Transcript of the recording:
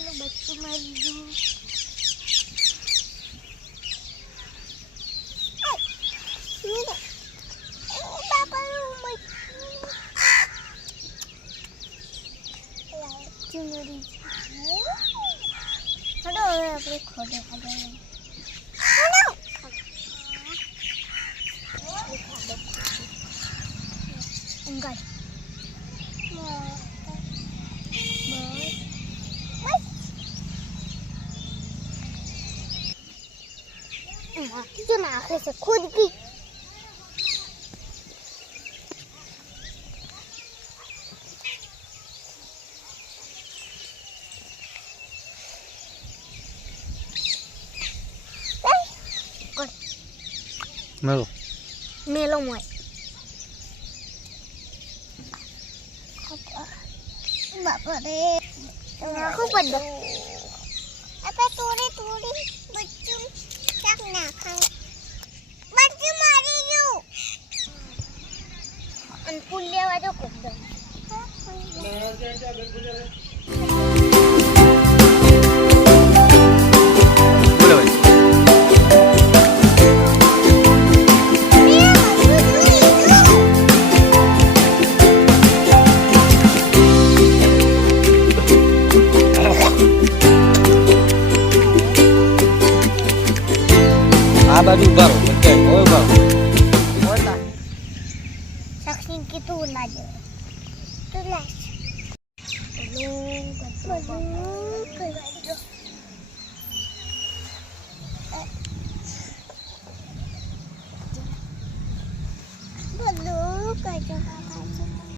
પેલું બચ્ચું મારી ગયું. ચલો હવે આપણે ખોડે जो नाखे से खुद की મેલો मेलो मोय बापा रे नाखो पड़ अबे तोड़ी बच्चू क्या नाखा बच्चू मारी गयो अन फूल लेवा जो खूब दो આ બાજુ ઉભા રહો કે ઓય ઉભા રહો साक्षी की तू ना जो तू लास्ट